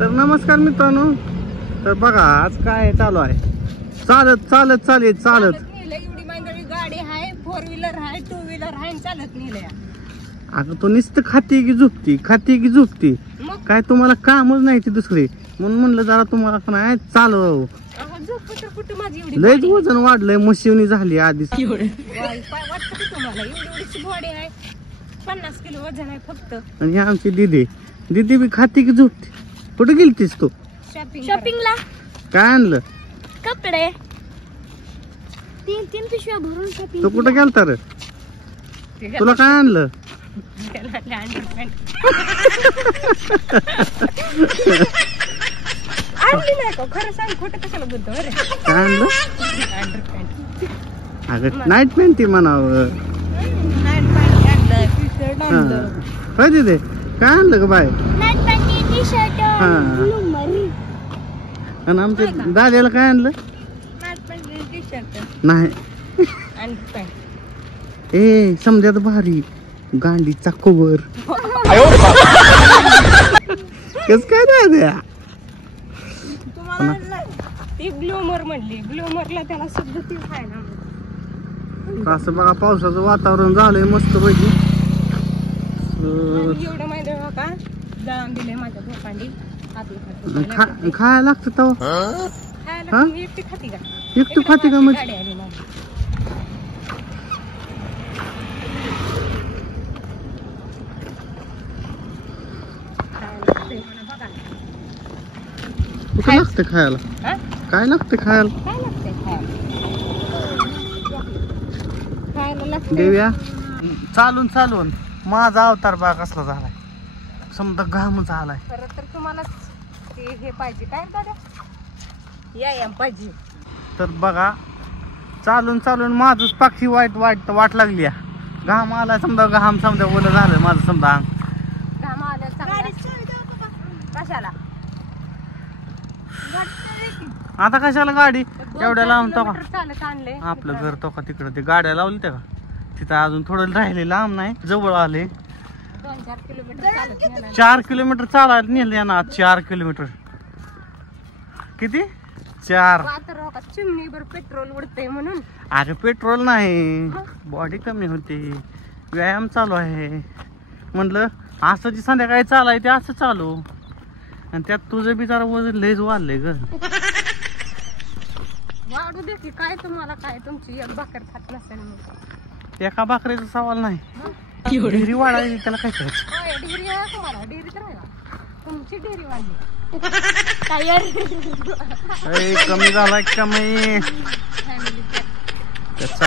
तर नमस्कार मित्रांनो, तर बघा आज काय चालू आहे. चालत चालत चालत चालत एवढी मांदळी गाडी आहे, 4 व्हीलर आहे, 2 व्हीलर आहे, चालत नेलंय. अगं तो नुसतं खाती की झोपती मग काय तुम्हाला कामच नाही ती दुसरी, म्हणून म्हणलं जरा तुम्हाला का नाही चालव. झोप तर कुठं माझी एवढी लयच वजन वाढलंय, मशिवणी झाली आधीच. वाटतं की तुम्हाला एवढी बॉडी आहे, 50 किलो वजन आहे फक्त. आणि ही आमची दीदी बी खाती की झोपती. कुठे गेलतीस तू? शॉपिंगला काय आणलं? कपडे 3 पिशव्या भरून शॉपिंग. तू कुठं गेलता रे? तुला काय आणलं? आणली नाही का? खरं सांग, खोटं कशाला बोलतो रे? काय आणलं? अंडरपॅन्ट. अगं नाईट पॅन्ट ती म्हणावं. नाईट पॅन्ट आणलं, टी-शर्ट आणलं. होय दीदी काय आणलं ग बाय? नाईट पॅन्ट, टी-शर्ट, आणि आमच्या दाद्याला काय आणलं? नाईट पॅन्ट, टी-शर्ट, नाही अंडरपॅन्ट. ए समजात भारी गांडीचा कवर. कस काय दाद्या? तुम्हाला ती ग्लोमर म्हणली, ग्लोमरला त्याला सुद्धा ती खायला. असं बघा पावसाचं वातावरण झालंय मस्त पैकी. एवढं माहिती आहे का, जाम दिले माझ्या भोकांडी. खायला लागतं तेव्हा. खायला तुम्ही एकटी खाती का? एकटू खाते का म्हणजे? गाडी आली माझी. कुठं लागतं खायला? हा? काय लागतं खायला? काय लागतंय खायला लागतंय. देव्या चालून माझा अवतार बा कसला झालाय, समजा घाम झालाय. खरं तर तुम्हाला ते हे पाहिजे काय दादा, व्यायाम पाहिजे. तर बघा चालून माझंच पाखी वाट लागली. घाम आलाय समजा, घाम समजा ओलं झालं माझं समजा अंग. घाम आल्या चांगला. कशाला आता कशाला गाडी एवढ्या लांब तो का चालत आणले आपलं घर तो का तिकडं ते गाड्या लावली त्या का तिथं अजून थोडं राहिले, लांब नाही जवळ आले. 2-4 किलोमीटर चालत नेलं. 4 किलोमीटर चालायला नेले ना. 4 किलोमीटर किती? 4. वातर का चिमणीवर पेट्रोल उडते म्हणून. अरे पेट्रोल नाही, बॉडी कमी होते, व्यायाम चालू आहे. म्हणलं असं जी संध्याकाळी चालाय ते असं चालू. आणि त्यात तुझं बी जरा वजन लयच वाढलंय ग. वाढू दे की काय, तुम्हाला काय तुमची एक भाकर खात नसेल मी. एका भाकरीचा सवाल नाही, डेअरी वाढायची त्याला काय करायचं. होय, डेअरी आहे तुम्हाला, डेअरी तर आहे का? तुमची डेअरी वाढली. कमी झालाय कमी. फॅमिली त्याचा